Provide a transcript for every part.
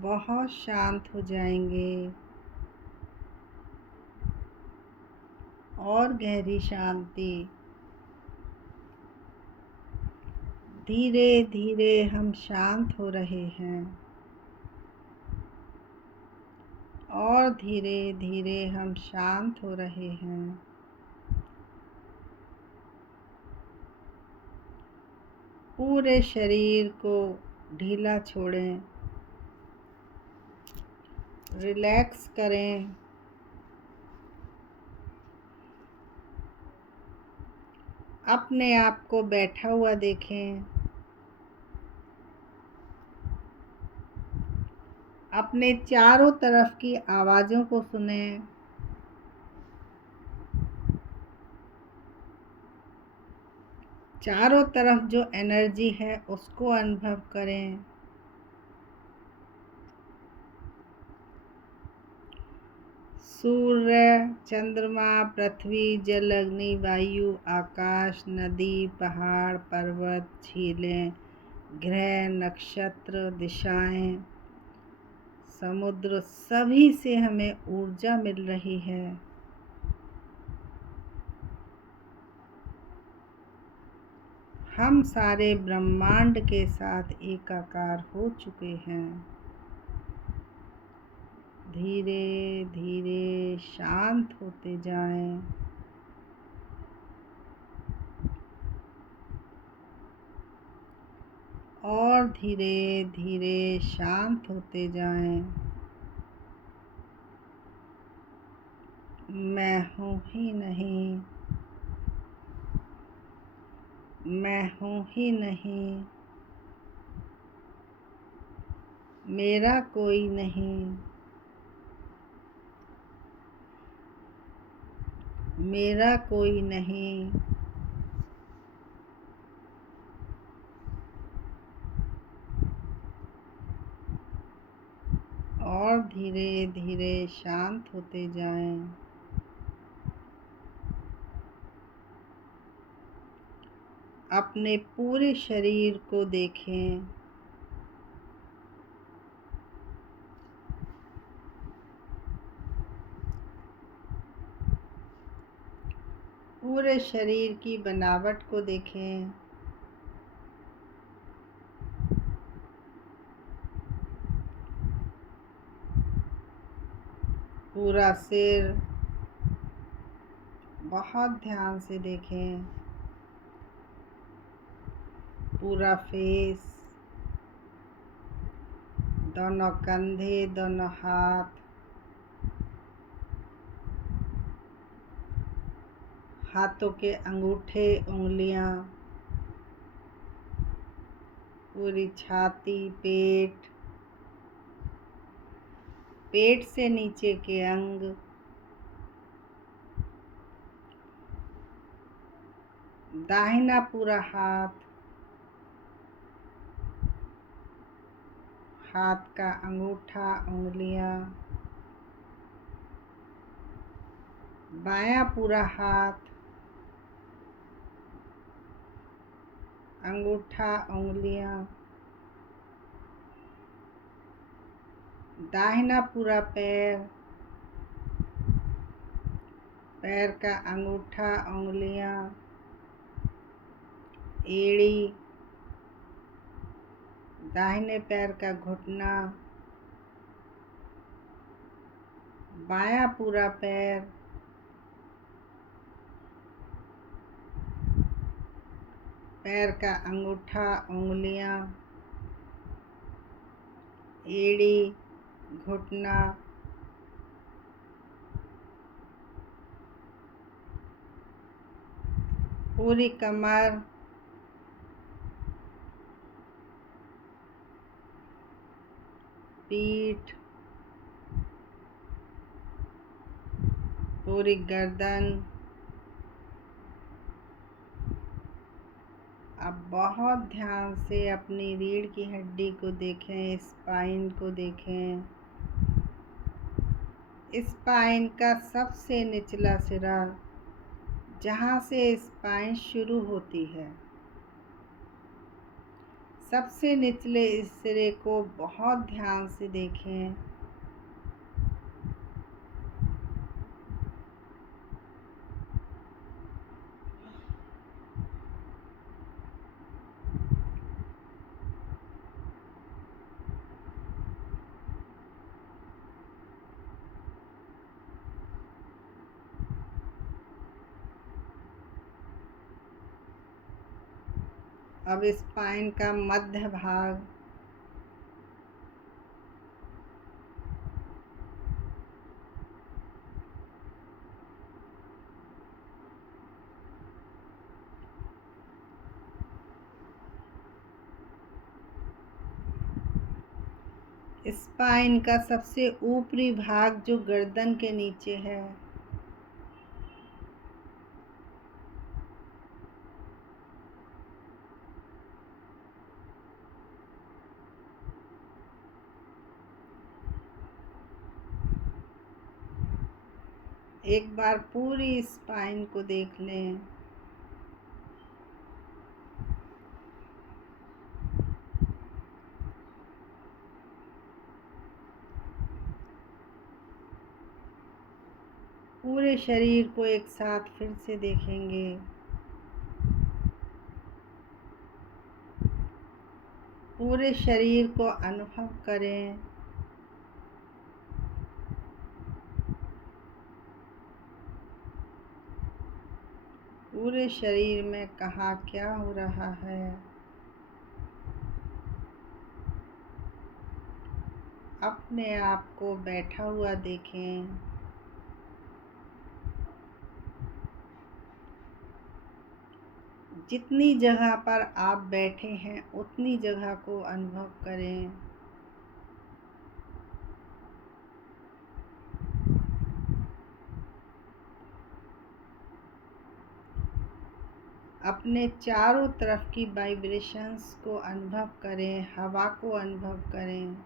बहुत शांत हो जाएंगे और गहरी शांति। धीरे धीरे हम शांत हो रहे हैं और धीरे धीरे हम शांत हो रहे हैं। पूरे शरीर को ढीला छोड़ें, रिलैक्स करें। अपने आप को बैठा हुआ देखें। अपने चारों तरफ की आवाज़ों को सुनें। चारों तरफ जो एनर्जी है उसको अनुभव करें। सूर्य, चंद्रमा, पृथ्वी, जल, अग्नि, वायु, आकाश, नदी, पहाड़, पर्वत, झीलें, ग्रह, नक्षत्र, दिशाएं, समुद्र, सभी से हमें ऊर्जा मिल रही है। हम सारे ब्रह्मांड के साथ एकाकार हो चुके हैं। धीरे धीरे शांत होते जाएं। और धीरे धीरे शांत होते जाएं। मैं हूँ ही नहीं, मैं हूँ ही नहीं, मेरा कोई नहीं, मेरा कोई नहीं। और धीरे धीरे शांत होते जाएं। अपने पूरे शरीर को देखें। पूरे शरीर की बनावट को देखें। पूरा सिर बहुत ध्यान से देखें। पूरा फेस, दोनों कंधे, दोनों हाथ, हाथों के अंगूठे, उंगलियां, पूरी छाती, पेट, पेट से नीचे के अंग, दाहिना पूरा हाथ, हाथ का अंगूठा, उंगलियां, बायां पूरा हाथ, अंगूठा, उंगलियां, दाहिना पूरा पैर, पैर का अंगूठा, उंगलियां, एड़ी, दाहिने पैर का घुटना, बायां पूरा पैर, पैर का अंगूठा, उंगलियां, एड़ी, घुटना, पूरी कमर, पीठ, पूरी गर्दन। अब बहुत ध्यान से अपनी रीढ़ की हड्डी को देखें, स्पाइन को देखें। स्पाइन का सबसे निचला सिरा, जहाँ से स्पाइन शुरू होती है, सबसे निचले सिरे को बहुत ध्यान से देखें। अब स्पाइन का मध्य भाग, स्पाइन का सबसे ऊपरी भाग जो गर्दन के नीचे है, एक बार पूरी स्पाइन को देख लें। पूरे शरीर को एक साथ फिर से देखेंगे। पूरे शरीर को अनुभव करें। पूरे शरीर में कहाँ क्या हो रहा है। अपने आप को बैठा हुआ देखें। जितनी जगह पर आप बैठे हैं उतनी जगह को अनुभव करें। अपने चारों तरफ की वाइब्रेशंस को अनुभव करें, हवा को अनुभव करें।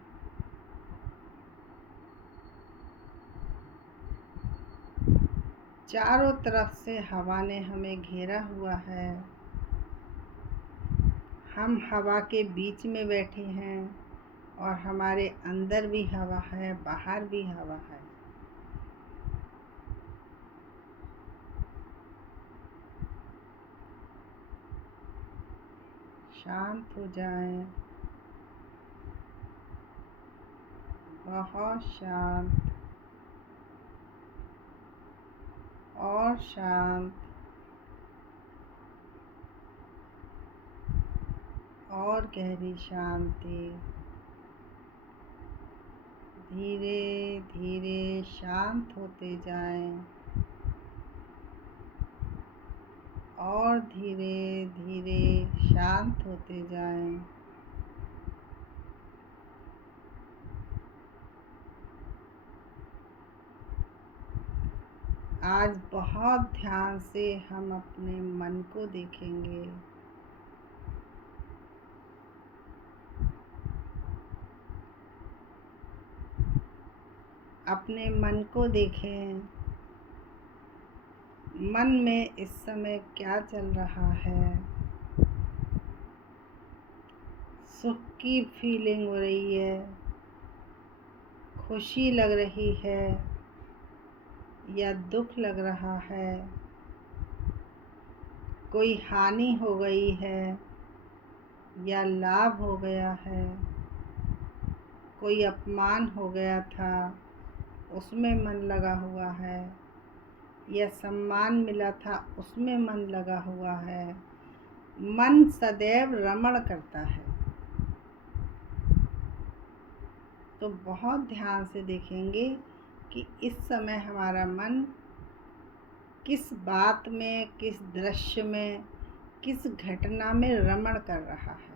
चारों तरफ से हवा ने हमें घेरा हुआ है। हम हवा के बीच में बैठे हैं और हमारे अंदर भी हवा है, बाहर भी हवा है। शांत हो जाएं, बहुत शांत और शांत और गहरी शांति। धीरे धीरे शांत होते जाएं और धीरे धीरे शांत होते जाएं। आज बहुत ध्यान से हम अपने मन को देखेंगे। अपने मन को देखें। मन में इस समय क्या चल रहा है। सुख की फीलिंग हो रही है, खुशी लग रही है या दुख लग रहा है। कोई हानि हो गई है या लाभ हो गया है। कोई अपमान हो गया था, उसमें मन लगा हुआ है, या सम्मान मिला था उसमें मन लगा हुआ है। मन सदैव रमण करता है। तो बहुत ध्यान से देखेंगे कि इस समय हमारा मन किस बात में, किस दृश्य में, किस घटना में रमण कर रहा है।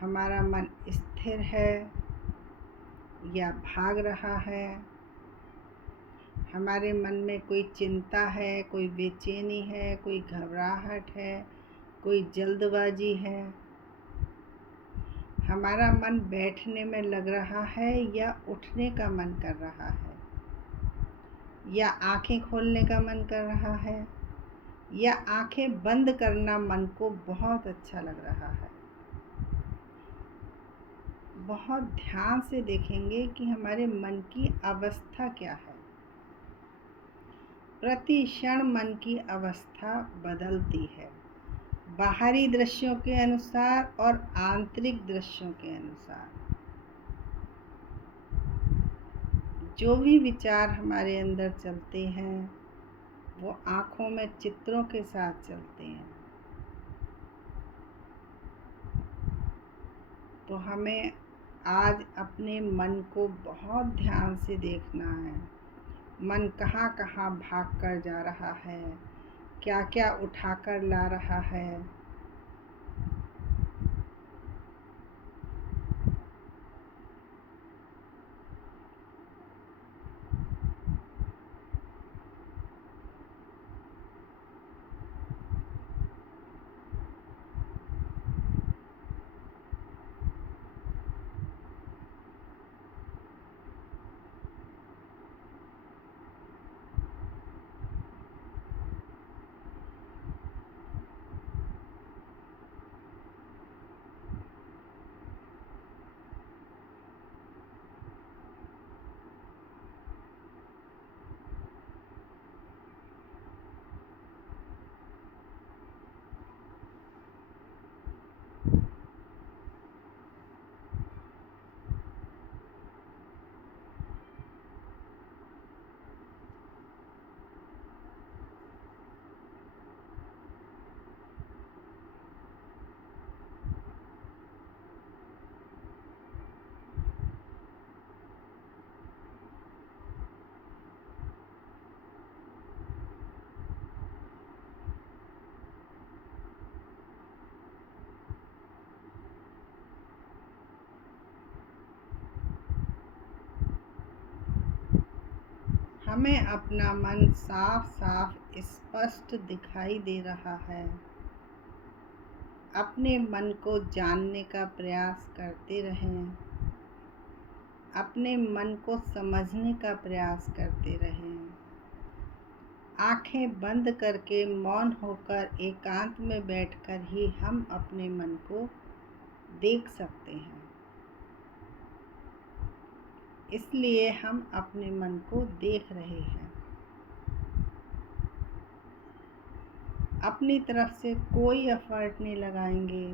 हमारा मन स्थिर है या भाग रहा है। हमारे मन में कोई चिंता है, कोई बेचैनी है, कोई घबराहट है, कोई जल्दबाजी है। हमारा मन बैठने में लग रहा है या उठने का मन कर रहा है, या आंखें खोलने का मन कर रहा है, या आंखें बंद करना मन को बहुत अच्छा लग रहा है। बहुत ध्यान से देखेंगे कि हमारे मन की अवस्था क्या है। प्रति क्षण मन की अवस्था बदलती है, बाहरी दृश्यों के अनुसार और आंतरिक दृश्यों के अनुसार। जो भी विचार हमारे अंदर चलते हैं वो आँखों में चित्रों के साथ चलते हैं। तो हमें आज अपने मन को बहुत ध्यान से देखना है। मन कहाँ कहाँ भाग कर जा रहा है, क्या क्या उठा कर ला रहा है। हमें अपना मन साफ साफ स्पष्ट दिखाई दे रहा है। अपने मन को जानने का प्रयास करते रहें, अपने मन को समझने का प्रयास करते रहें। आंखें बंद करके मौन होकर एकांत में बैठकर ही हम अपने मन को देख सकते हैं। इसलिए हम अपने मन को देख रहे हैं। अपनी तरफ से कोई एफर्ट नहीं लगाएंगे,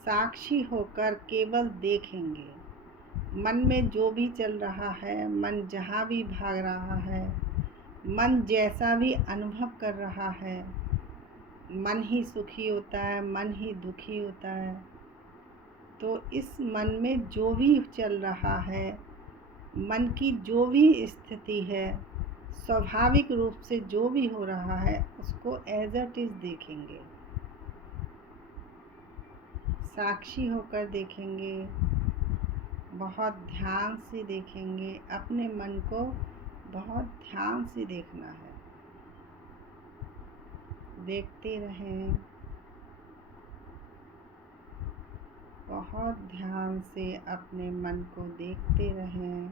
साक्षी होकर केवल देखेंगे। मन में जो भी चल रहा है, मन जहाँ भी भाग रहा है, मन जैसा भी अनुभव कर रहा है, मन ही सुखी होता है, मन ही दुखी होता है। तो इस मन में जो भी चल रहा है, मन की जो भी स्थिति है, स्वाभाविक रूप से जो भी हो रहा है, उसको एज इट इज़ देखेंगे, साक्षी होकर देखेंगे, बहुत ध्यान से देखेंगे। अपने मन को बहुत ध्यान से देखना है। देखते रहें, बहुत ध्यान से अपने मन को देखते रहें।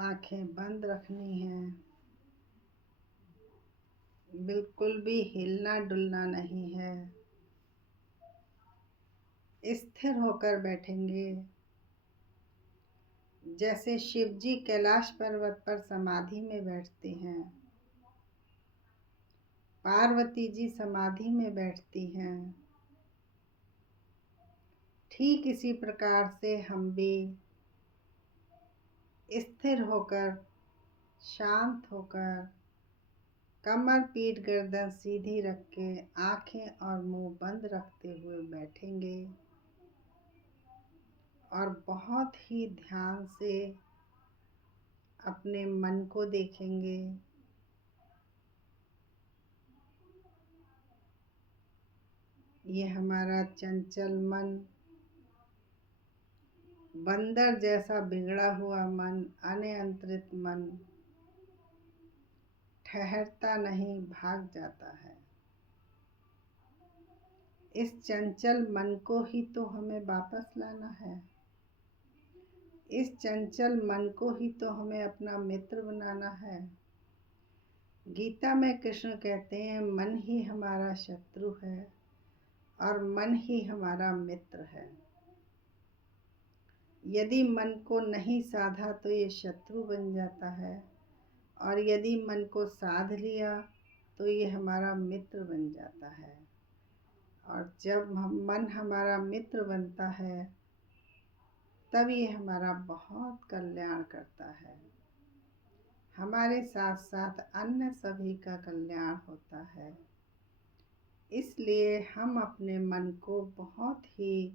आंखें बंद रखनी है। बिल्कुल भी हिलना डुलना नहीं है। स्थिर होकर बैठेंगे। जैसे शिव जी कैलाश पर्वत पर समाधि में बैठते हैं, पार्वती जी समाधि में बैठती हैं, ठीक इसी प्रकार से हम भी स्थिर होकर, शांत होकर, कमर पीठ गर्दन सीधी रख के आंखें और मुंह बंद रखते हुए बैठेंगे और बहुत ही ध्यान से अपने मन को देखेंगे। ये हमारा चंचल मन, बंदर जैसा बिगड़ा हुआ मन, अनियंत्रित मन ठहरता नहीं, भाग जाता है। इस चंचल मन को ही तो हमें वापस लाना है। इस चंचल मन को ही तो हमें अपना मित्र बनाना है। गीता में कृष्ण कहते हैं, मन ही हमारा शत्रु है और मन ही हमारा मित्र है। यदि मन को नहीं साधा तो ये शत्रु बन जाता है और यदि मन को साध लिया तो ये हमारा मित्र बन जाता है। और जब मन हमारा मित्र बनता है तब ये हमारा बहुत कल्याण करता है। हमारे साथ साथ अन्य सभी का कल्याण होता है। इसलिए हम अपने मन को बहुत ही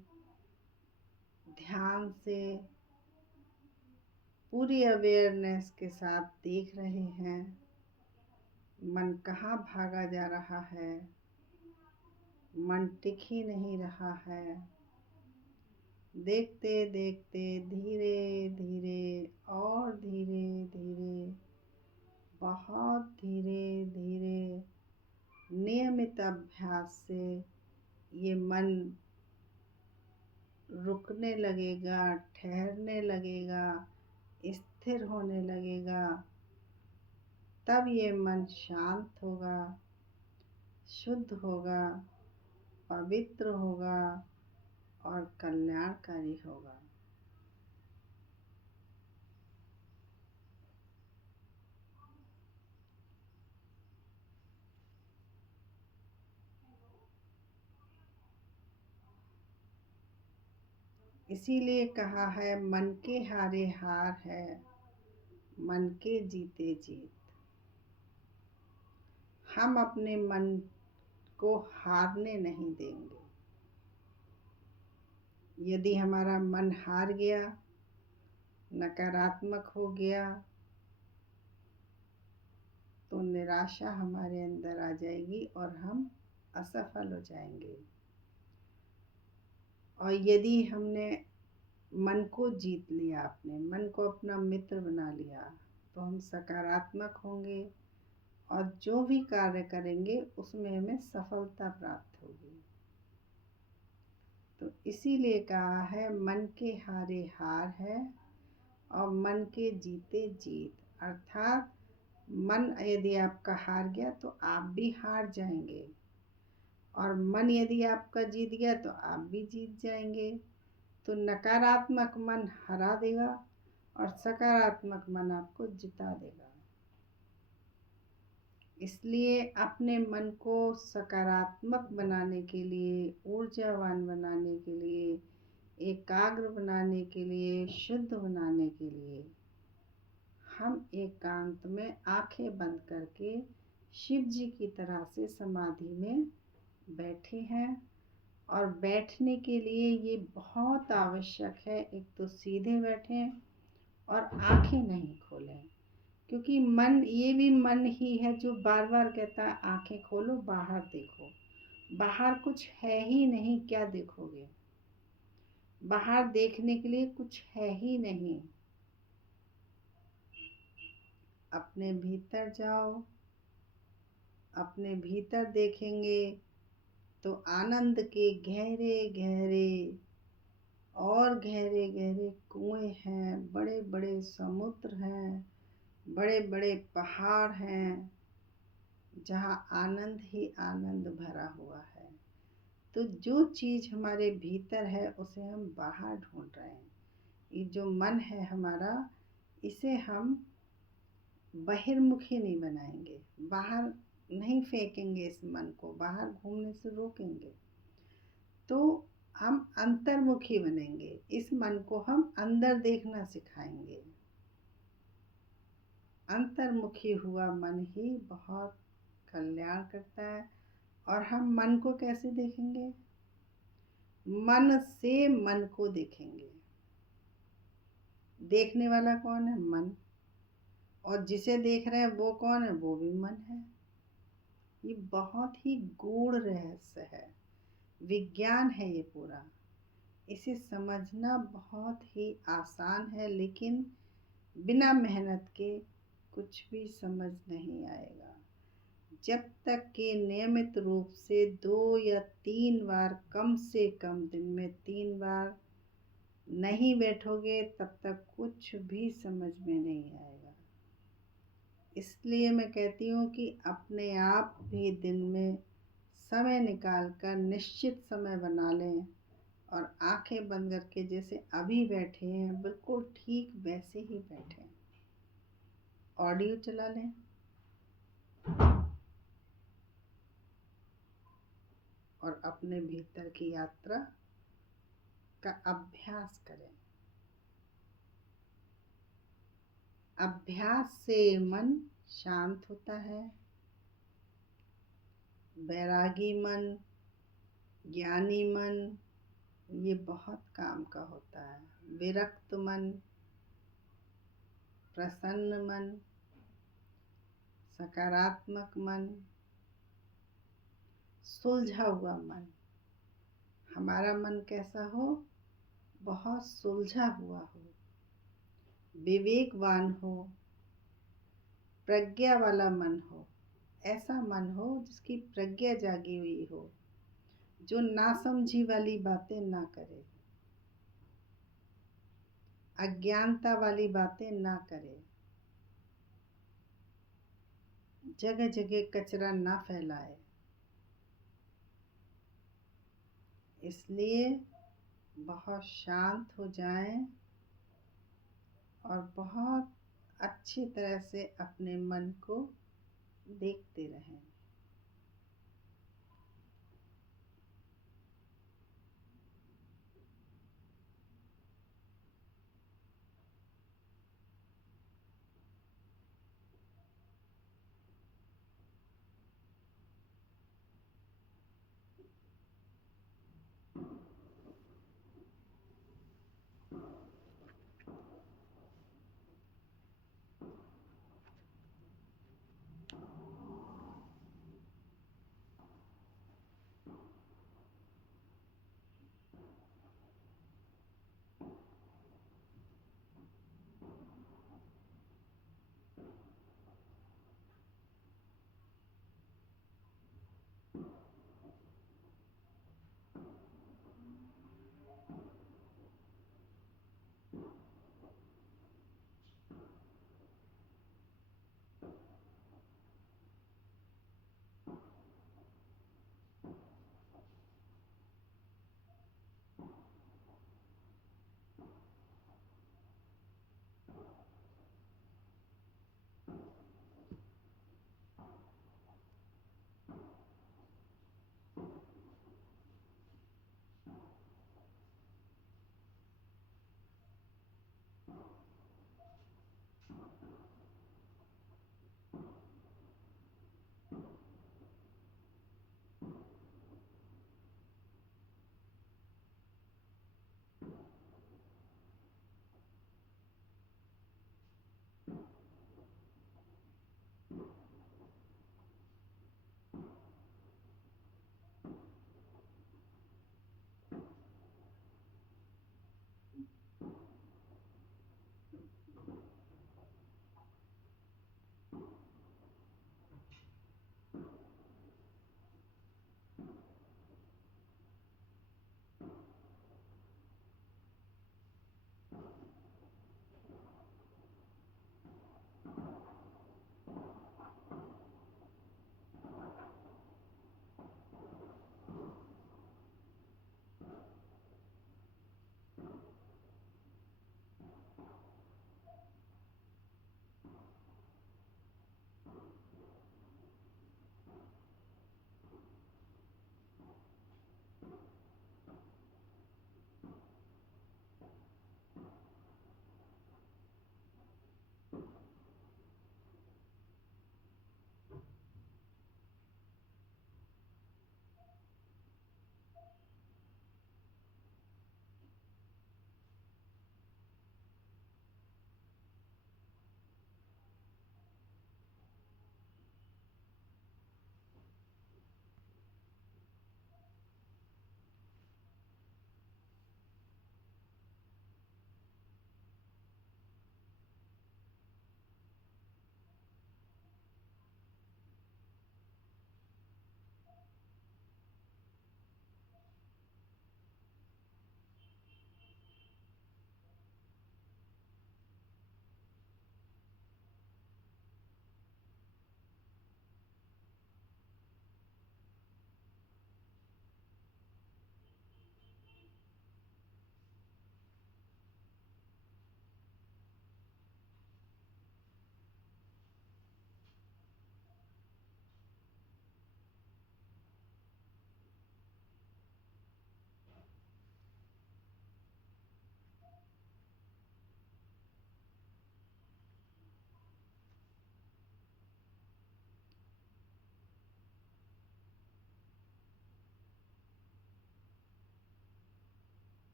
ध्यान से, पूरी अवेयरनेस के साथ देख रहे हैं मन कहाँ भागा जा रहा है। मन टिक ही नहीं रहा है। देखते देखते धीरे धीरे और धीरे धीरे, बहुत धीरे धीरे नियमित अभ्यास से ये मन रुकने लगेगा, ठहरने लगेगा, स्थिर होने लगेगा। तब ये मन शांत होगा, शुद्ध होगा, पवित्र होगा और कल्याणकारी होगा। इसीलिए कहा है, मन के हारे हार है, मन के जीते जीत। हम अपने मन को हारने नहीं देंगे। यदि हमारा मन हार गया, नकारात्मक हो गया, तो निराशा हमारे अंदर आ जाएगी और हम असफल हो जाएंगे। और यदि हमने मन को जीत लिया, अपने मन को अपना मित्र बना लिया, तो हम सकारात्मक होंगे और जो भी कार्य करेंगे उसमें हमें सफलता प्राप्त होगी। तो इसीलिए कहा है, मन के हारे हार है और मन के जीते जीत। अर्थात मन यदि आपका हार गया तो आप भी हार जाएंगे और मन यदि आपका जीत गया तो आप भी जीत जाएंगे। तो नकारात्मक मन हरा देगा और सकारात्मक मन आपको जिता देगा। इसलिए अपने मन को सकारात्मक बनाने के लिए, ऊर्जावान बनाने के लिए, एकाग्र बनाने के लिए, शुद्ध बनाने के लिए हम एकांत में आंखें बंद करके शिव जी की तरह से समाधि में बैठे हैं। और बैठने के लिए ये बहुत आवश्यक है, एक तो सीधे बैठें और आंखें नहीं खोलें, क्योंकि मन, ये भी मन ही है जो बार बार कहता है आंखें खोलो, बाहर देखो। बाहर कुछ है ही नहीं, क्या देखोगे? बाहर देखने के लिए कुछ है ही नहीं। अपने भीतर जाओ, अपने भीतर देखेंगे तो आनंद के गहरे गहरे और गहरे गहरे कुएं हैं, बड़े बड़े समुद्र हैं, बड़े बड़े पहाड़ हैं, जहाँ आनंद ही आनंद भरा हुआ है। तो जो चीज़ हमारे भीतर है उसे हम बाहर ढूंढ रहे हैं। ये जो मन है हमारा, इसे हम बहिर्मुखी नहीं बनाएंगे, बाहर नहीं फेंकेंगे, इस मन को बाहर घूमने से रोकेंगे, तो हम अंतर्मुखी बनेंगे। इस मन को हम अंदर देखना सिखाएंगे। अंतर्मुखी हुआ मन ही बहुत कल्याण करता है। और हम मन को कैसे देखेंगे? मन से मन को देखेंगे। देखने वाला कौन है? मन। और जिसे देख रहे हैं वो कौन है? वो भी मन है। ये बहुत ही गूढ़ रहस्य है, विज्ञान है ये पूरा। इसे समझना बहुत ही आसान है, लेकिन बिना मेहनत के कुछ भी समझ नहीं आएगा। जब तक कि नियमित रूप से 2 या 3 बार, कम से कम दिन में 3 बार नहीं बैठोगे, तब तक कुछ भी समझ में नहीं आएगा। इसलिए मैं कहती हूँ कि अपने आप भी दिन में समय निकाल कर निश्चित समय बना लें और आंखें बंद करके जैसे अभी बैठे हैं बिल्कुल ठीक वैसे ही बैठें। ऑडियो चला लें और अपने भीतर की यात्रा का अभ्यास करें। अभ्यास से मन शांत होता है। बैरागी मन, ज्ञानी मन, ये बहुत काम का होता है। विरक्त मन, प्रसन्न मन, सकारात्मक मन, सुलझा हुआ मन। हमारा मन कैसा हो? बहुत सुलझा हुआ हो, विवेकवान हो, प्रज्ञा वाला मन हो। ऐसा मन हो जिसकी प्रज्ञा जागी हुई हो, जो नासमझी वाली बातें ना करे, अज्ञानता वाली बातें ना करे, जगह जगह कचरा ना फैलाए। इसलिए बहुत शांत हो जाएं और बहुत अच्छी तरह से अपने मन को देखते रहें।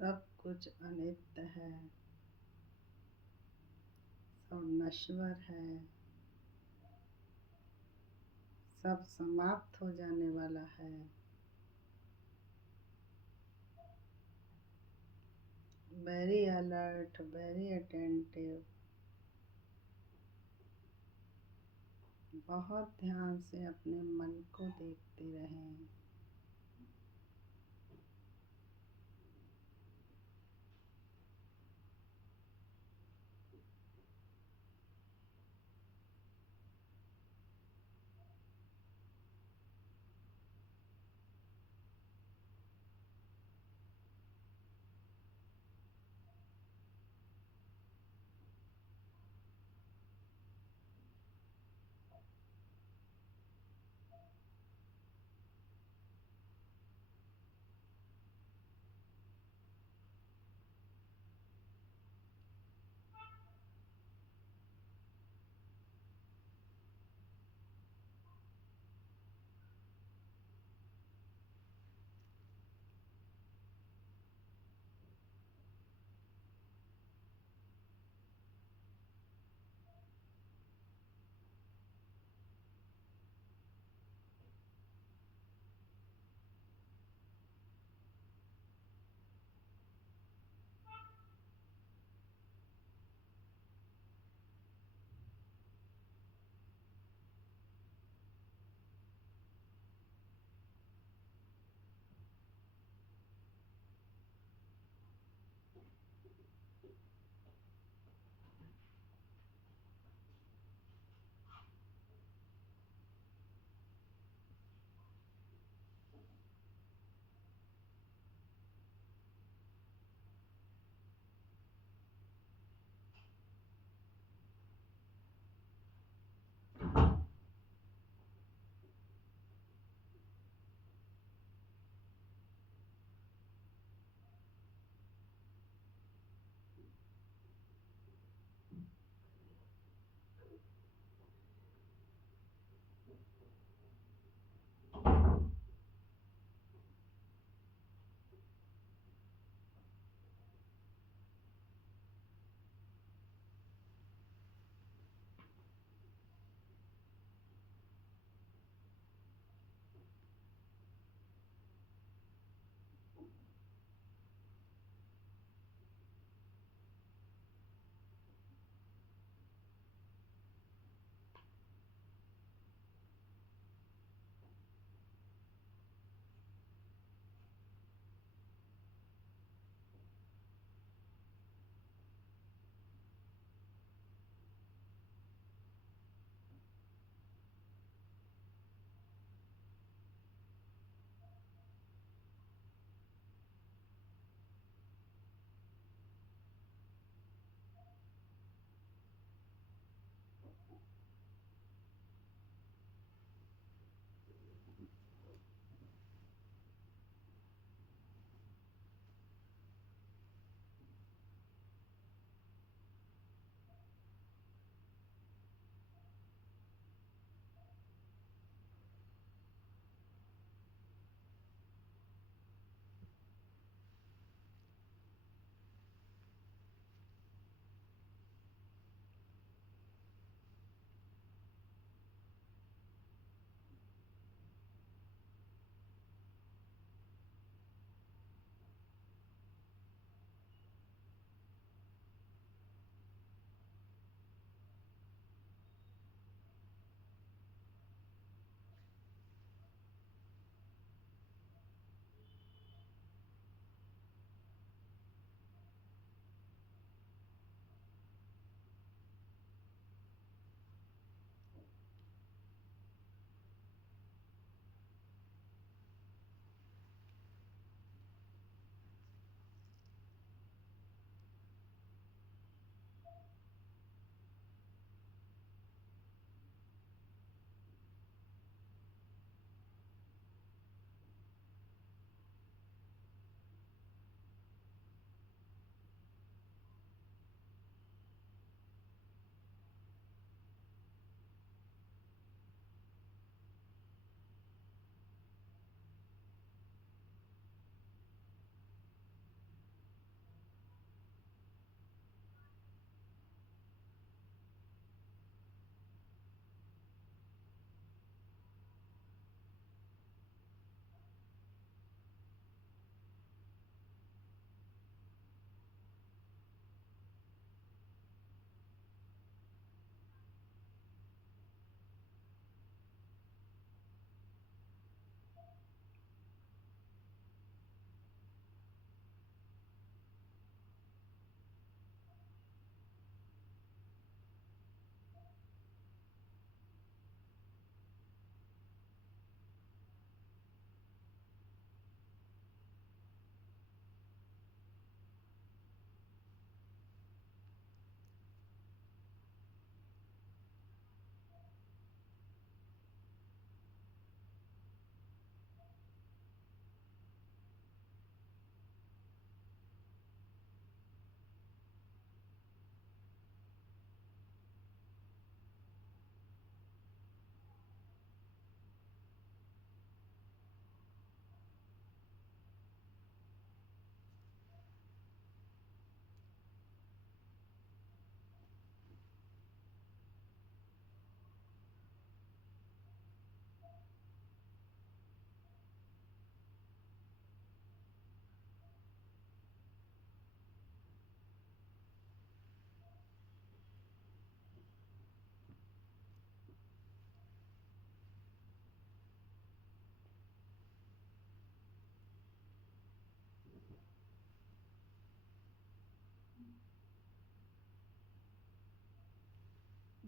सब कुछ अनित्य है, सब नश्वर है, सब समाप्त हो जाने वाला है। वेरी अलर्ट, वेरी अटेंटिव, बहुत ध्यान से अपने मन को देखते रहें।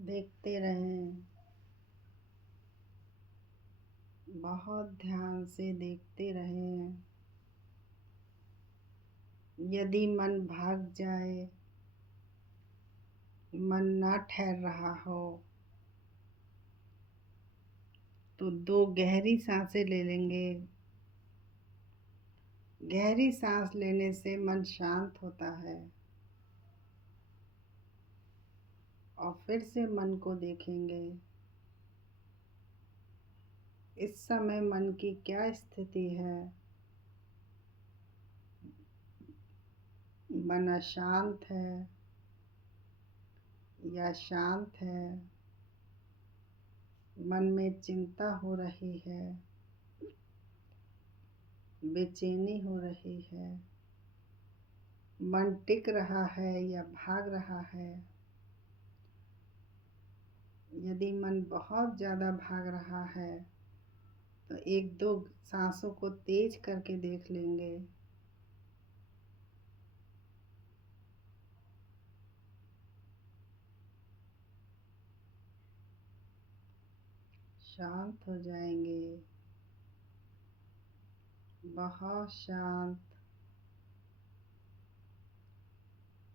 देखते रहें, बहुत ध्यान से देखते रहें। यदि मन भाग जाए, मन ना ठहर रहा हो, तो 2 गहरी सांसें ले लेंगे। गहरी सांस लेने से मन शांत होता है। और फिर से मन को देखेंगे, इस समय मन की क्या स्थिति है। मन अशांत है या शांत है। मन में चिंता हो रही है, बेचैनी हो रही है। मन टिक रहा है या भाग रहा है। यदि मन बहुत ज़्यादा भाग रहा है तो 1-2 सांसों को तेज करके देख लेंगे। शांत हो जाएंगे, बहुत शांत।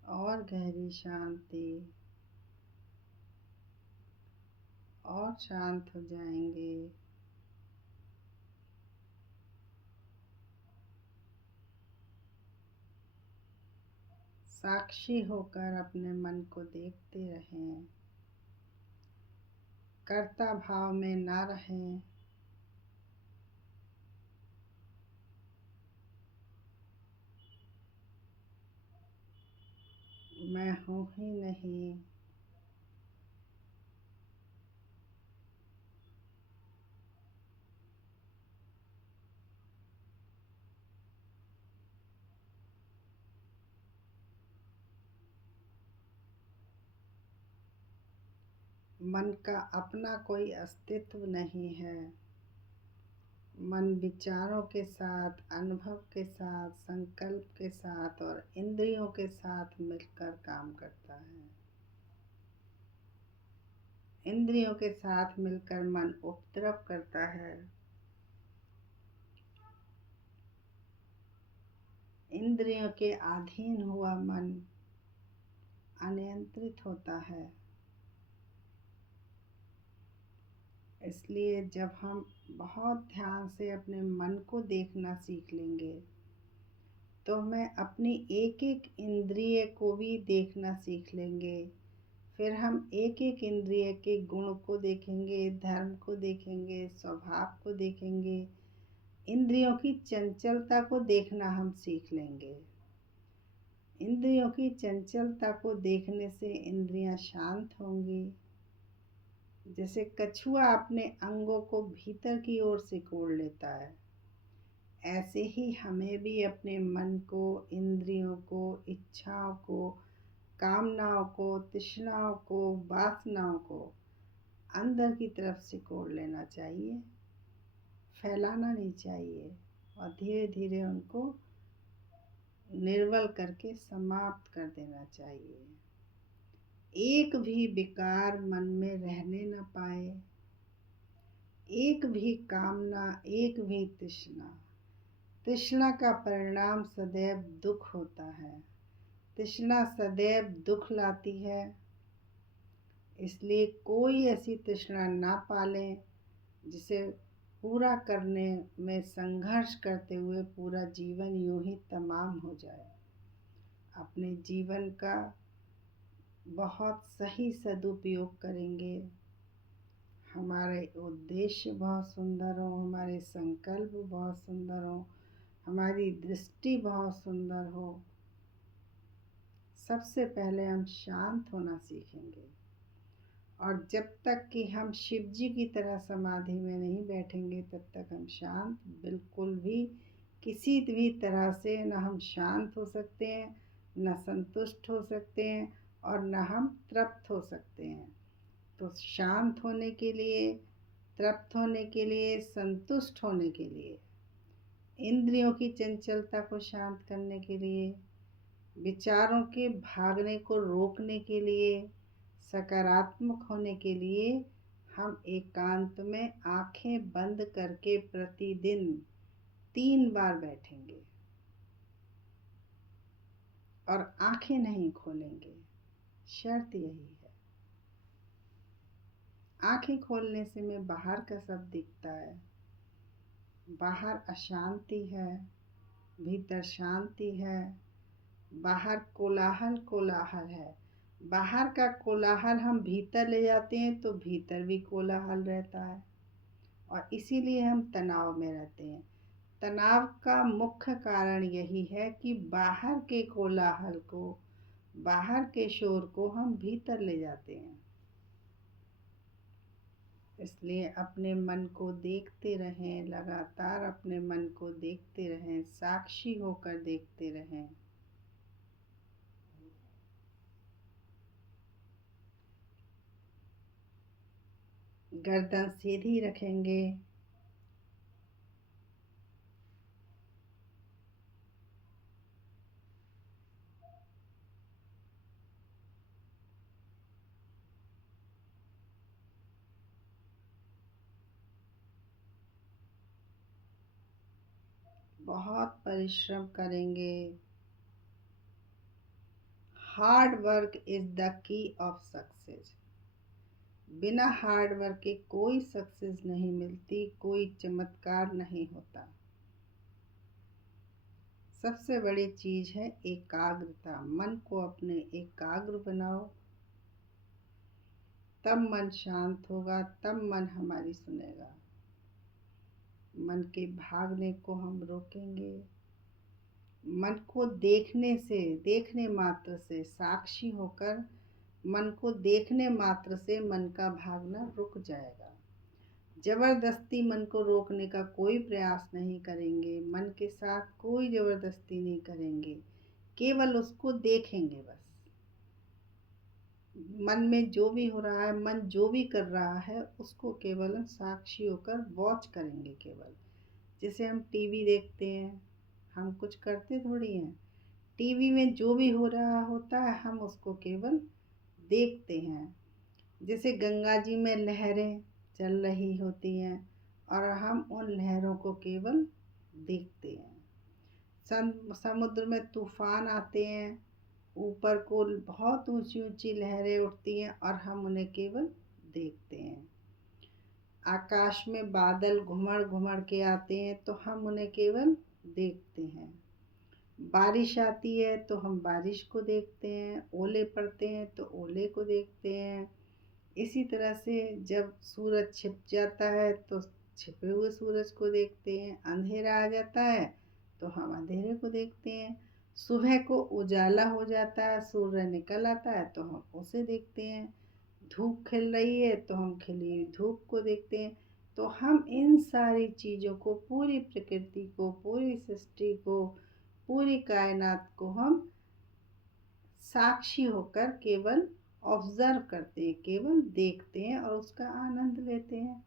और गहरी शांति, और शांत हो जाएंगे। साक्षी होकर अपने मन को देखते रहें, कर्ता भाव में ना रहें। मैं हूँ ही नहीं। मन का अपना कोई अस्तित्व नहीं है। मन विचारों के साथ, अनुभव के साथ, संकल्प के साथ और इंद्रियों के साथ मिलकर काम करता है। इंद्रियों के साथ मिलकर मन उपद्रव करता है। इंद्रियों के अधीन हुआ मन अनियंत्रित होता है। इसलिए जब हम बहुत ध्यान से अपने मन को देखना सीख लेंगे तो मैं अपनी एक एक इंद्रिय को भी देखना सीख लेंगे। फिर हम एक एक इंद्रिय के गुण को देखेंगे, धर्म को देखेंगे, स्वभाव को देखेंगे। इंद्रियों की चंचलता को देखना हम सीख लेंगे। इंद्रियों की चंचलता को देखने से इंद्रियां शांत होंगी। जैसे कछुआ अपने अंगों को भीतर की ओर सिकोड़ लेता है, ऐसे ही हमें भी अपने मन को, इंद्रियों को, इच्छाओं को, कामनाओं को, तृष्णाओं को, वासनाओं को अंदर की तरफ सिकोड़ लेना चाहिए। फैलाना नहीं चाहिए और धीरे धीरे उनको निर्बल करके समाप्त कर देना चाहिए। एक भी विकार मन में रहने न पाए, एक भी कामना, एक भी तृष्णा। तृष्णा का परिणाम सदैव दुख होता है। तृष्णा सदैव दुख लाती है। इसलिए कोई ऐसी तृष्णा ना पालें जिसे पूरा करने में संघर्ष करते हुए पूरा जीवन यूं ही तमाम हो जाए। अपने जीवन का बहुत सही सदुपयोग करेंगे, हमारे उद्देश्य बहुत सुंदर हो, हमारे संकल्प बहुत सुंदर हो, हमारी दृष्टि बहुत सुंदर हो। सबसे पहले हम शांत होना सीखेंगे और जब तक कि हम शिव जी की तरह समाधि में नहीं बैठेंगे तब तक हम शांत बिल्कुल भी किसी भी तरह से न हम शांत हो सकते हैं, न संतुष्ट हो सकते हैं और न हम तृप्त हो सकते हैं। तो शांत होने के लिए, तृप्त होने के लिए, संतुष्ट होने के लिए, इंद्रियों की चंचलता को शांत करने के लिए, विचारों के भागने को रोकने के लिए, सकारात्मक होने के लिए हम एकांत में आंखें बंद करके प्रतिदिन 3 बार बैठेंगे और आंखें नहीं खोलेंगे। शर्त यही है। आंखें खोलने से में बाहर का सब दिखता है। बाहर अशांति है, भीतर शांति है। बाहर कोलाहल कोलाहल है। बाहर का कोलाहल हम भीतर ले जाते हैं तो भीतर भी कोलाहल रहता है और इसीलिए हम तनाव में रहते हैं। तनाव का मुख्य कारण यही है कि बाहर के कोलाहल को, बाहर के शोर को हम भीतर ले जाते हैं। इसलिए अपने मन को देखते रहें, लगातार अपने मन को देखते रहें, साक्षी होकर देखते रहें। गर्दन सीधी रखेंगे। बहुत परिश्रम करेंगे। Hard work is the key of success. बिना हार्ड वर्क के कोई सक्सेस नहीं मिलती, कोई चमत्कार नहीं होता। सबसे बड़ी चीज है एकाग्रता। मन को अपने एकाग्र बनाओ, तब मन शांत होगा, तब मन हमारी सुनेगा। मन के भागने को हम रोकेंगे। मन को देखने से, देखने मात्र से, साक्षी होकर मन को देखने मात्र से मन का भागना रुक जाएगा। जबरदस्ती मन को रोकने का कोई प्रयास नहीं करेंगे। मन के साथ कोई जबरदस्ती नहीं करेंगे, केवल उसको देखेंगे बस। मन में जो भी हो रहा है, मन जो भी कर रहा है, उसको केवल साक्षी होकर वॉच करेंगे। केवल जैसे हम टीवी देखते हैं, हम कुछ करते थोड़ी हैं। टीवी में जो भी हो रहा होता है हम उसको केवल देखते हैं। जैसे गंगा जी में लहरें चल रही होती हैं और हम उन लहरों को केवल देखते हैं। समुद्र में तूफान आते हैं, ऊपर को बहुत ऊंची ऊंची लहरें उठती हैं और हम उन्हें केवल देखते हैं। आकाश में बादल घुमड़ घुमड़ के आते हैं तो हम उन्हें केवल देखते हैं। बारिश आती है तो हम बारिश को देखते हैं, ओले पड़ते हैं तो ओले को देखते हैं। इसी तरह से जब सूरज छिप जाता है तो छिपे हुए सूरज को देखते हैं। अंधेरा आ जाता है तो हम अंधेरे को देखते हैं। सुबह को उजाला हो जाता है, सूर्य निकल आता है तो हम उसे देखते हैं। धूप खिल रही है तो हम खिली हुई धूप को देखते हैं। तो हम इन सारी चीज़ों को, पूरी प्रकृति को, पूरी सृष्टि को, पूरी कायनात को हम साक्षी होकर केवल ऑब्जर्व करते हैं, केवल देखते हैं और उसका आनंद लेते हैं।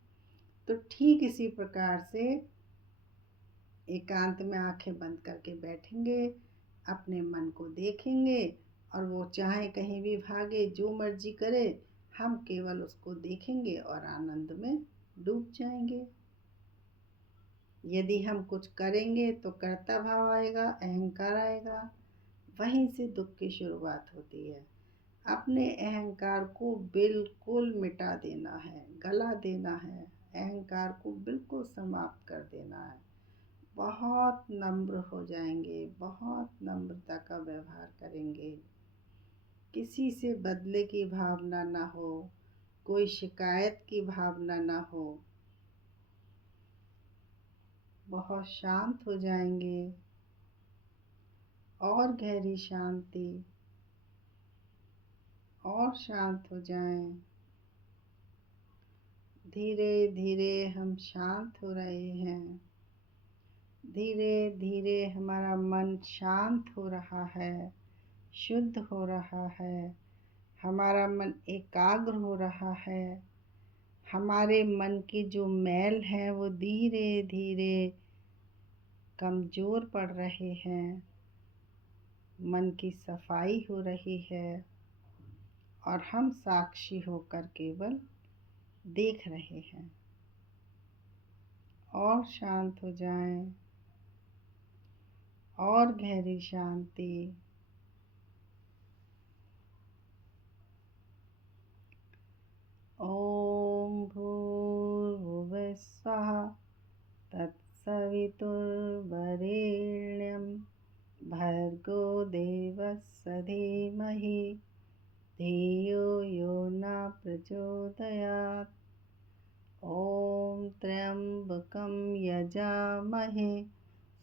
तो ठीक इसी प्रकार से एकांत में आंखें बंद करके बैठेंगे, अपने मन को देखेंगे और वो चाहे कहीं भी भागे, जो मर्जी करे, हम केवल उसको देखेंगे और आनंद में डूब जाएंगे। यदि हम कुछ करेंगे तो कर्ता भाव आएगा, अहंकार आएगा। वहीं से दुख की शुरुआत होती है। अपने अहंकार को बिल्कुल मिटा देना है, गला देना है, अहंकार को बिल्कुल समाप्त कर देना है। बहुत नम्र हो जाएंगे, बहुत नम्रता का व्यवहार करेंगे। किसी से बदले की भावना ना हो, कोई शिकायत की भावना ना हो। बहुत शांत हो जाएंगे और गहरी शांति, और शांत हो जाएं। धीरे धीरे हम शांत हो रहे हैं। धीरे धीरे हमारा मन शांत हो रहा है, शुद्ध हो रहा है। हमारा मन एकाग्र हो रहा है। हमारे मन की जो मैल है वो धीरे धीरे कमज़ोर पड़ रहे हैं। मन की सफाई हो रही है और हम साक्षी होकर केवल देख रहे हैं। और शांत हो जाएं, और गहरी शांति। ओम भूर्भुवः स्वः तत्सवितुर्वरेण्यं भर्गो देवस्य धीमहि धियो यो न प्रचोदयात्। ॐ त्र्यम्बकं यजामहे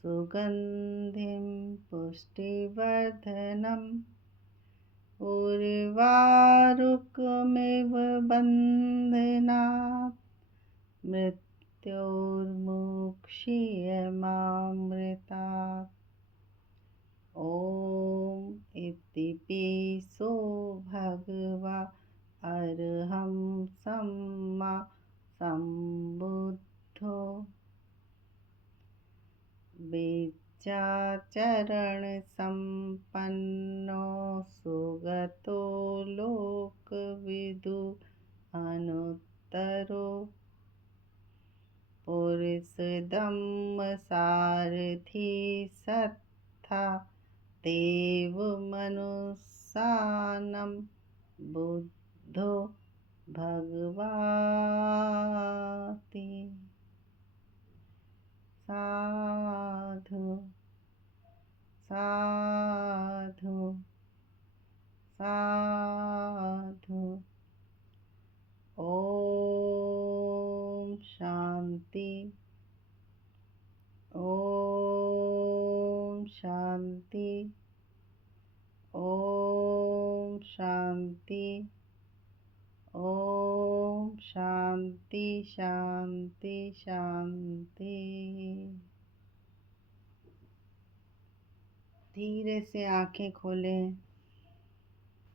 सुगन्धिं पुष्टिवर्धनम् उर्वारुकमिव बन्धनात् मृत्योर्मुक्षीयमामृतात्। ॐ इति पिसो भगवा अरहं सम्मा सम्बुद्धो विद्याचरणसम्पन्नो सुगतो लोकविदु अनुत्तरो पुरुषधम्मसारथी सत्था देवमनुस्सानं बुद्धो भगवाति। साधु साधु साधु। ओम शांति। ओम शांति। ओम शांति। ओम शांति शांति शांति। धीरे से आंखें खोलें।